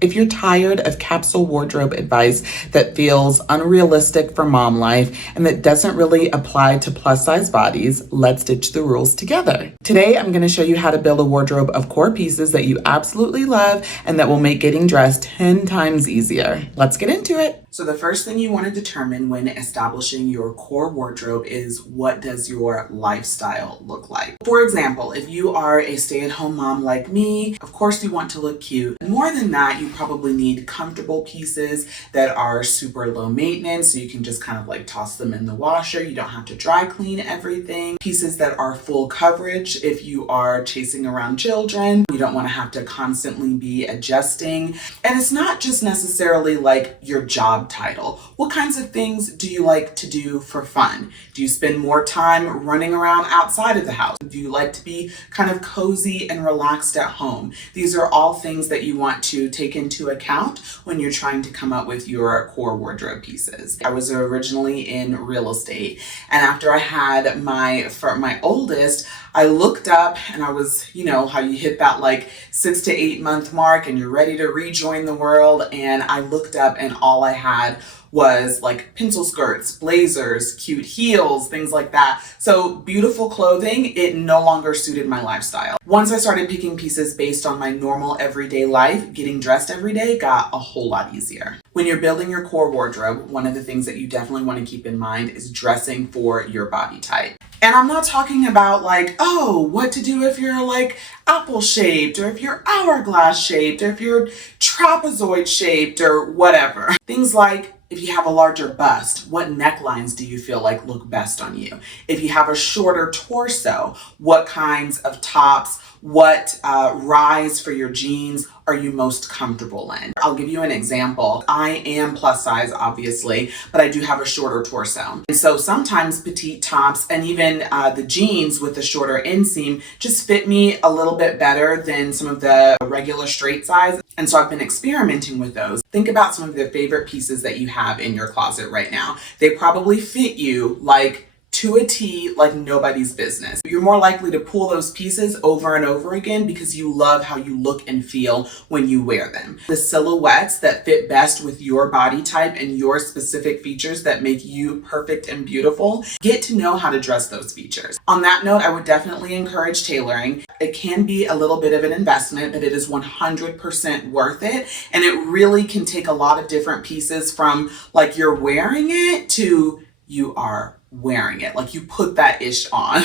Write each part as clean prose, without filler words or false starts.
If you're tired of capsule wardrobe advice that feels unrealistic for mom life and that doesn't really apply to plus size bodies, let's ditch the rules together. Today, I'm going to show you how to build a wardrobe of core pieces that you absolutely love and that will make getting dressed 10 times easier. Let's get into it. So the first thing you want to determine when establishing your core wardrobe is, what does your lifestyle look like? For example, if you are a stay-at-home mom like me, of course you want to look cute. More than that, you probably need comfortable pieces that are super low maintenance, so you can just kind of like toss them in the washer. You don't have to dry clean everything. Pieces that are full coverage if you are chasing around children. You don't want to have to constantly be adjusting. And it's not just necessarily like your job title. What kinds of things do you like to do for fun? Do you spend more time running around outside of the house? Do you like to be kind of cozy and relaxed at home? These are all things that you want to take into account when you're trying to come up with your core wardrobe pieces. I was originally in real estate, and after I had my oldest, I looked up and I was, how you hit that like 6 to 8 month mark and you're ready to rejoin the world. And I looked up and all I had was like pencil skirts, blazers, cute heels, things like that. So beautiful clothing, it no longer suited my lifestyle. Once I started picking pieces based on my normal everyday life, getting dressed every day got a whole lot easier. When you're building your core wardrobe, one of the things that you definitely want to keep in mind is dressing for your body type. And I'm not talking about like, what to do if you're like apple shaped, or if you're hourglass shaped, or if you're trapezoid shaped, or whatever. Things like, if you have a larger bust, what necklines do you feel like look best on you? If you have a shorter torso, what kinds of tops, what rise for your jeans are you most comfortable in? I'll give you an example. I am plus size, obviously, but I do have a shorter torso. And so sometimes petite tops and even the jeans with the shorter inseam just fit me a little bit better than some of the regular straight size. And so I've been experimenting with those. Think about some of the favorite pieces that you have in your closet right now. They probably fit you like to a T, like nobody's business. You're more likely to pull those pieces over and over again because you love how you look and feel when you wear them. The silhouettes that fit best with your body type and your specific features that make you perfect and beautiful, get to know how to dress those features. On that note, I would definitely encourage tailoring. It can be a little bit of an investment, but it is 100% worth it. And it really can take a lot of different pieces from like you're wearing it to you are wearing it, like you put that ish on.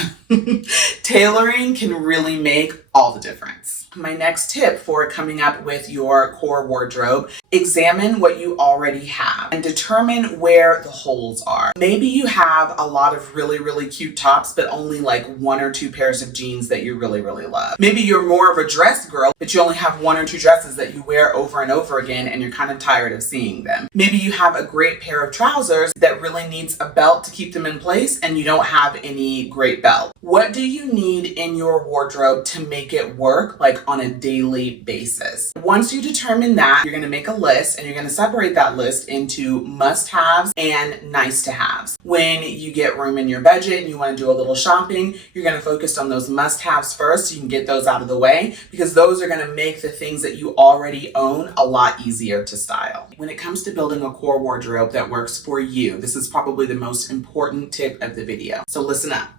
Tailoring can really make all the difference. My next tip for coming up with your core wardrobe, examine what you already have and determine where the holes are. Maybe you have a lot of really, really cute tops, but only like 1 or 2 pairs of jeans that you really, really love. Maybe you're more of a dress girl, but you only have 1 or 2 dresses that you wear over and over again and you're kind of tired of seeing them. Maybe you have a great pair of trousers that really needs a belt to keep them in place and you don't have any great belt. What do you need in your wardrobe to make it work like on a daily basis? Once you determine that, you're going to make a list and you're going to separate that list into must-haves and nice-to-haves. When you get room in your budget and you want to do a little shopping, you're going to focus on those must-haves first so you can get those out of the way, because those are going to make the things that you already own a lot easier to style. When it comes to building a core wardrobe that works for you, this is probably the most important tip of the video. So listen up.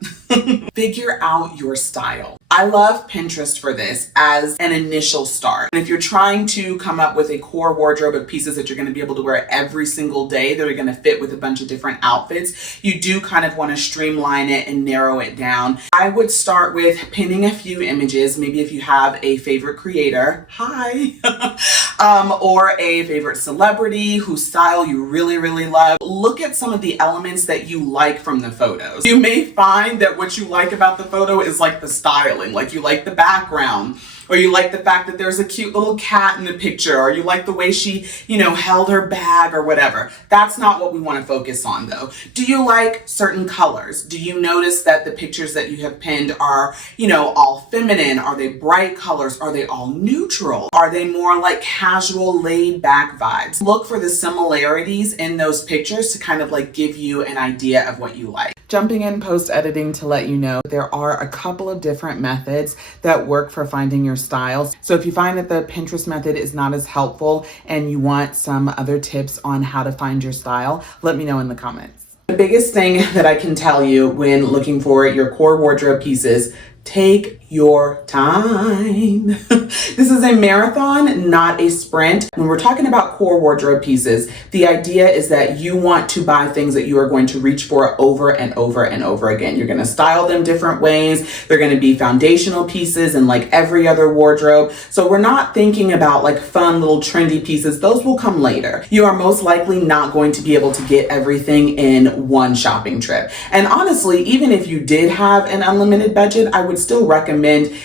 Figure out your style. I love Pinterest for this as an initial start. And if you're trying to come up with a core wardrobe of pieces that you're going to be able to wear every single day that are going to fit with a bunch of different outfits, you do kind of want to streamline it and narrow it down. I would start with pinning a few images. Maybe if you have a favorite creator, or a favorite celebrity whose style you really, really love. Look at some of the elements that you like from the photos. You may find that what you like about the photo is like the styling, like you like the background, or you like the fact that there's a cute little cat in the picture, or you like the way she, held her bag or whatever. That's not what we want to focus on though. Do you like certain colors? Do you notice that the pictures that you have pinned are, all feminine? Are they bright colors? Are they all neutral? Are they more like casual, laid back vibes? Look for the similarities in those pictures to kind of like give you an idea of what you like. Jumping in post-editing to let you know there are a couple of different methods that work for finding your styles. So if you find that the Pinterest method is not as helpful and you want some other tips on how to find your style, let me know in the comments. The biggest thing that I can tell you when looking for your core wardrobe pieces, take your time. This is a marathon, not a sprint. When we're talking about core wardrobe pieces, the idea is that you want to buy things that you are going to reach for over and over and over again. You're going to style them different ways. They're going to be foundational pieces and like every other wardrobe. So we're not thinking about like fun little trendy pieces. Those will come later. You are most likely not going to be able to get everything in one shopping trip. And honestly, even if you did have an unlimited budget, I would still recommend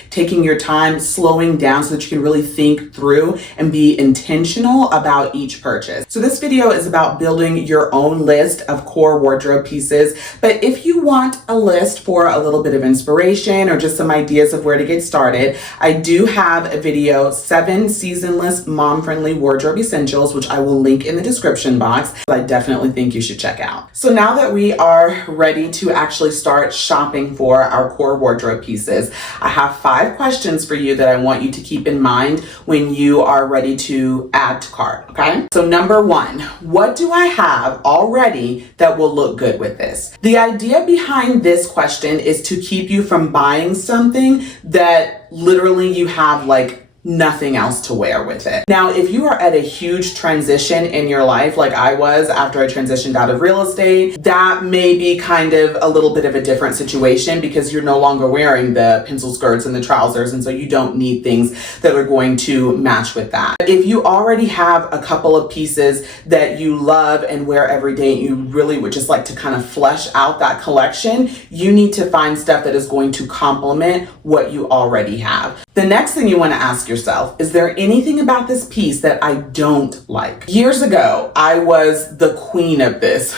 taking your time, slowing down so that you can really think through and be intentional about each purchase. So this video is about building your own list of core wardrobe pieces. But if you want a list for a little bit of inspiration or just some ideas of where to get started, I do have a video, 7 seasonless mom-friendly wardrobe essentials, which I will link in the description box. I definitely think you should check out. So now that we are ready to actually start shopping for our core wardrobe pieces, I have 5 questions for you that I want you to keep in mind when you are ready to add to cart, okay? So number 1, what do I have already that will look good with this? The idea behind this question is to keep you from buying something that literally you have like nothing else to wear with it. Now, if you are at a huge transition in your life, like I was after I transitioned out of real estate, that may be kind of a little bit of a different situation because you're no longer wearing the pencil skirts and the trousers, and so you don't need things that are going to match with that. If you already have a couple of pieces that you love and wear every day, and you really would just like to kind of flesh out that collection, you need to find stuff that is going to complement what you already have. The next thing you want to ask yourself, is there anything about this piece that I don't like? Years ago, I was the queen of this.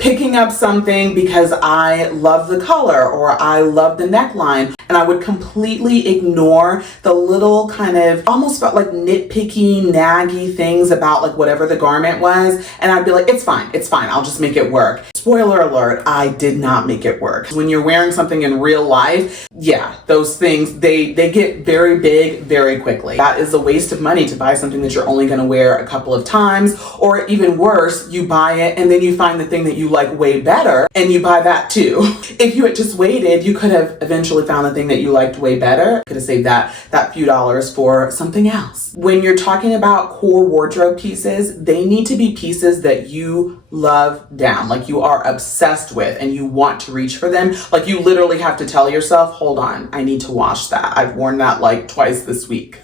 Picking up something because I love the color or I love the neckline, and I would completely ignore the little kind of almost felt like nitpicky, naggy things about like whatever the garment was, and I'd be like, it's fine, I'll just make it work. Spoiler alert, I did not make it work. When you're wearing something in real life, yeah, those things, they get very big very quickly. That is a waste of money to buy something that you're only gonna wear a couple of times, or even worse, you buy it and then you find the thing that you like way better and you buy that too. If you had just waited, you could have eventually found the thing that you liked way better. Could have saved that few dollars for something else. When you're talking about core wardrobe pieces, they need to be pieces that you love down, like you are obsessed with and you want to reach for them. Like you literally have to tell yourself, hold on, I need to wash that. I've worn that like twice this week.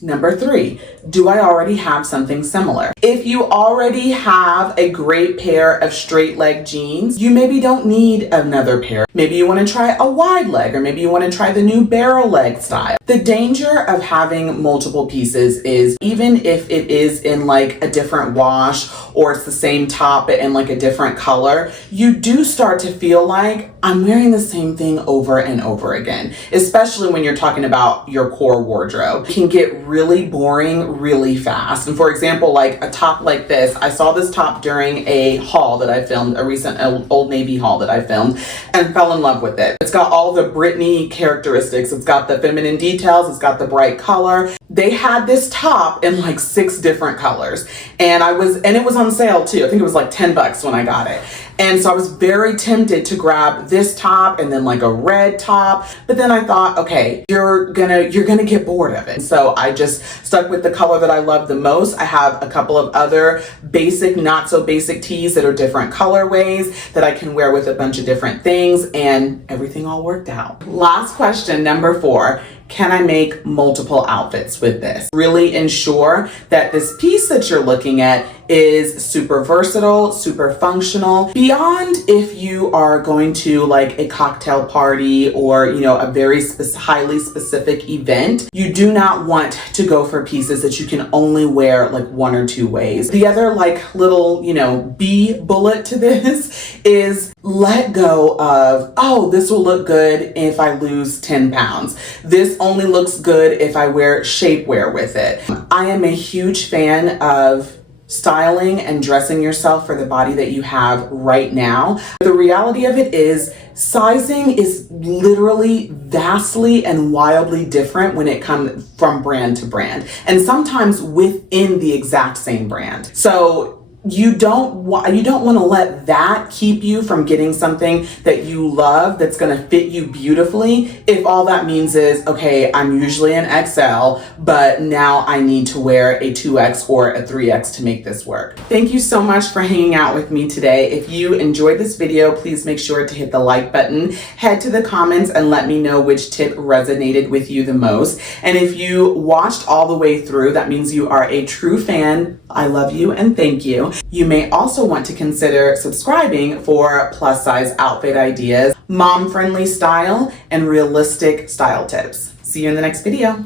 Number 3, do I already have something similar? If you already have a great pair of straight leg jeans, you maybe don't need another pair. Maybe you want to try a wide leg, or maybe you want to try the new barrel leg style. The danger of having multiple pieces is even if it is in like a different wash or it's the same top in like a different color, you do start to feel like I'm wearing the same thing over and over again, especially when you're talking about your core wardrobe. It can get really boring really fast. And for example, like a top like this, I saw this top during a haul that I filmed, a recent Old Navy haul that I filmed, and fell in love with it. It's got all the Britney characteristics. It's got the feminine details. It's got the bright color. They had this top in like 6 different colors, and it was on sale too. I think it was like $10 when I got it. And so I was very tempted to grab this top and then like a red top. But then I thought, okay, you're gonna get bored of it. So I just stuck with the color that I love the most. I have a couple of other basic, not so basic tees that are different colorways that I can wear with a bunch of different things, and everything all worked out. Last question, number 4. Can I make multiple outfits with this? Really ensure that this piece that you're looking at is super versatile, super functional. Beyond if you are going to like a cocktail party or, you know, a very highly specific event, you do not want to go for pieces that you can only wear like 1 or 2 ways. The other like little, you know, B bullet to this is let go of, oh, this will look good if I lose 10 pounds. This only looks good if I wear shapewear with it. I am a huge fan of styling and dressing yourself for the body that you have right now. The reality of it is sizing is literally vastly and wildly different when it comes from brand to brand, and sometimes within the exact same brand. So you don't want to let that keep you from getting something that you love that's going to fit you beautifully if all that means is, okay, I'm usually an XL, but now I need to wear a 2X or a 3X to make this work. Thank you so much for hanging out with me today. If you enjoyed this video, please make sure to hit the like button, head to the comments and let me know which tip resonated with you the most. And if you watched all the way through, that means you are a true fan. I love you and thank you. You may also want to consider subscribing for plus size outfit ideas, mom-friendly style, and realistic style tips. See you in the next video.